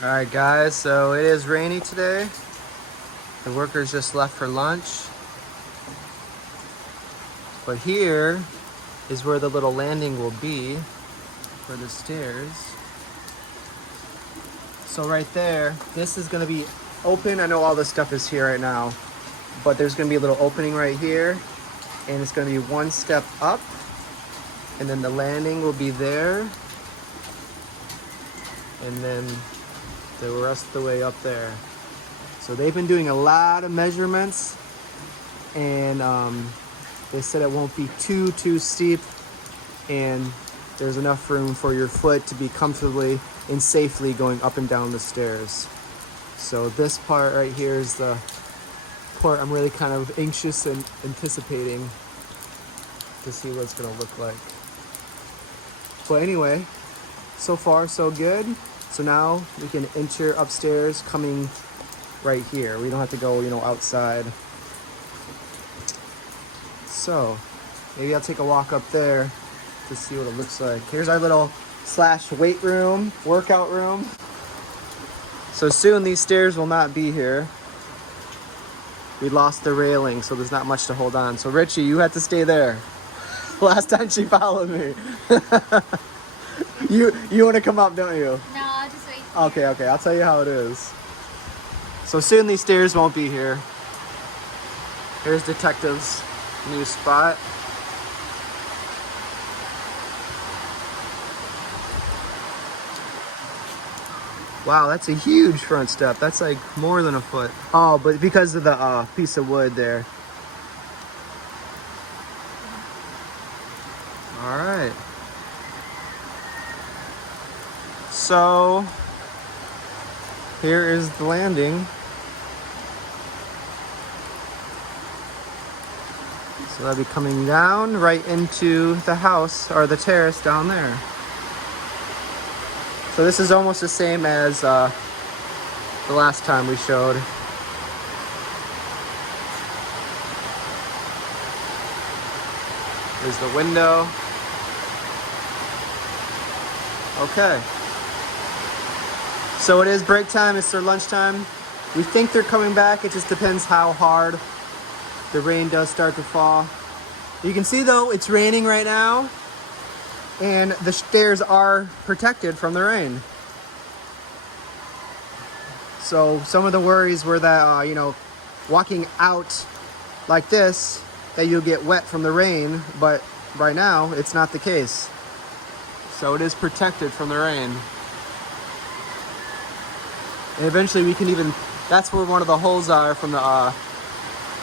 All right, guys, so it is rainy today. The workers just left for lunch. But here is where the little landing will be for the stairs. So right there, this is gonna be open. I know all this stuff is here right now, but there's gonna be a little opening right here, and it's gonna be one step up, and then the landing will be there, and then the rest of the way up there. So they've been doing a lot of measurements, and they said it won't be too steep, and there's enough room for your foot to be comfortably and safely going up and down the stairs. So this part right here is the part I'm really kind of anxious and anticipating to see what it's gonna look like. But anyway, so far so good. So now we can enter upstairs coming right here. We don't have to go, outside. So maybe I'll take a walk up there to see what it looks like. Here's our little / weight room, workout room. So soon these stairs will not be here. We lost the railing, so there's not much to hold on. So Richie, you had to stay there. Last time she followed me. You want to come up, don't you? No, I'll just wait. Okay, I'll tell you how it is. So soon these stairs won't be here. Here's Detective's new spot. Wow, that's a huge front step. That's like more than a foot. Oh, but because of the piece of wood there. All right. So here is the landing. So that'll be coming down right into the house or the terrace down there. So this is almost the same as the last time we showed. There's the window. Okay. So it is break time, it's their lunchtime. We think they're coming back, it just depends how hard the rain does start to fall. You can see though, it's raining right now, and the stairs are protected from the rain. So some of the worries were that, walking out like this, that you'll get wet from the rain, but right now it's not the case. So it is protected from the rain. And eventually we can even, that's where one of the holes are from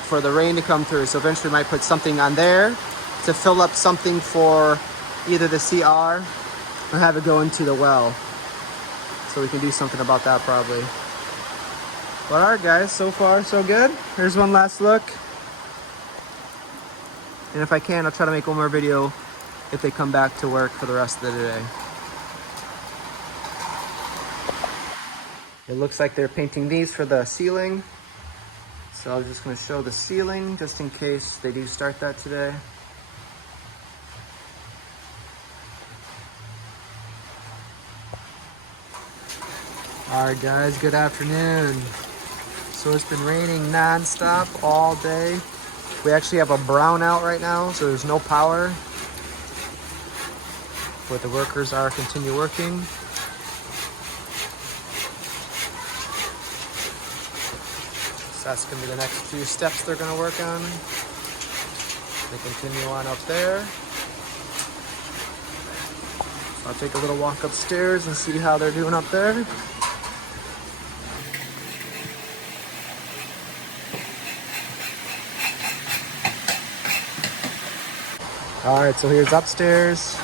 for the rain to come through. So eventually we might put something on there to fill up something for either the CR or have it go into the well. So we can do something about that probably. But all right guys, so far so good. Here's one last look. And if I can, I'll try to make one more video if they come back to work for the rest of the day. It looks like they're painting these for the ceiling. So I'm just gonna show the ceiling just in case they do start that today. All right guys, good afternoon. So it's been raining non-stop all day. We actually have a brownout right now, so there's no power. But the workers are continue working. So that's gonna be the next few steps they're gonna work on. They continue on up there. So I'll take a little walk upstairs and see how they're doing up there. All right, so here's upstairs.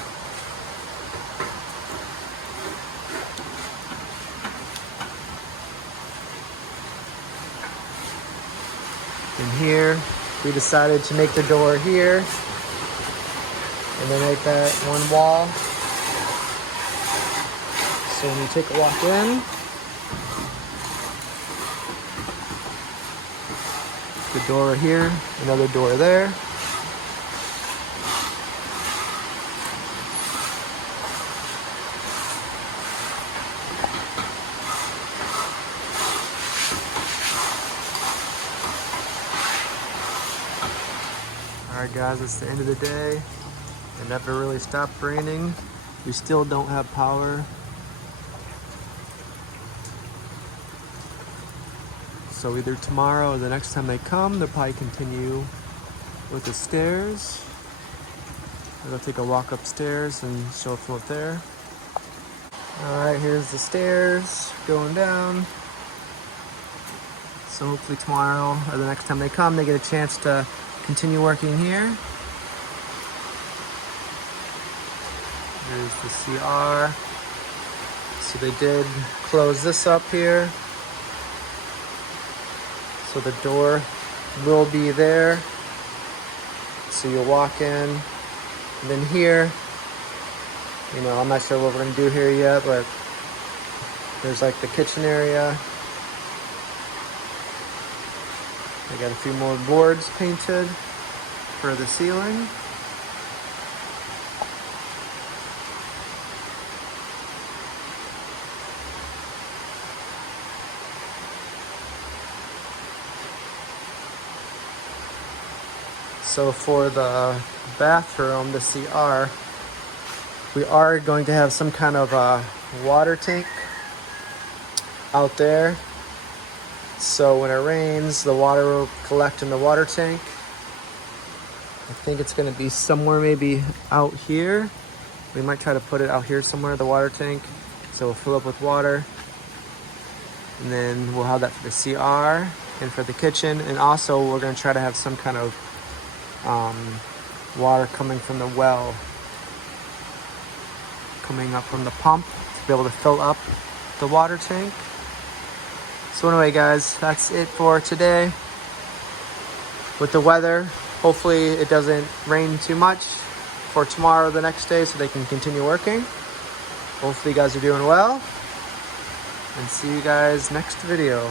And here, we decided to make the door here. And then make that one wall. So when you take a walk in, the door here, another door there. Alright guys, it's the end of the day. It never really stopped raining. We still don't have power. So either tomorrow or the next time they come, they'll probably continue with the stairs. They'll take a walk upstairs and show from up there. Alright, here's the stairs going down. So hopefully tomorrow or the next time they come, they get a chance to continue working here. There's the CR. So they did close this up here. So the door will be there. So you'll walk in. And then here, you know, I'm not sure what we're gonna do here yet, but there's like the kitchen area. I got a few more boards painted for the ceiling. So for the bathroom, the CR, we are going to have some kind of a water tank out there. So when it rains, the water will collect in the water tank. I think it's going to be somewhere maybe out here. We might try to put it out here somewhere, the water tank. So we'll fill up with water. And then we'll have that for the CR and for the kitchen. And also we're going to try to have some kind of water coming from the well, coming up from the pump to be able to fill up the water tank. So anyway guys, that's it for today. With the weather, hopefully it doesn't rain too much for tomorrow or the next day so they can continue working. Hopefully you guys are doing well, and see you guys next video.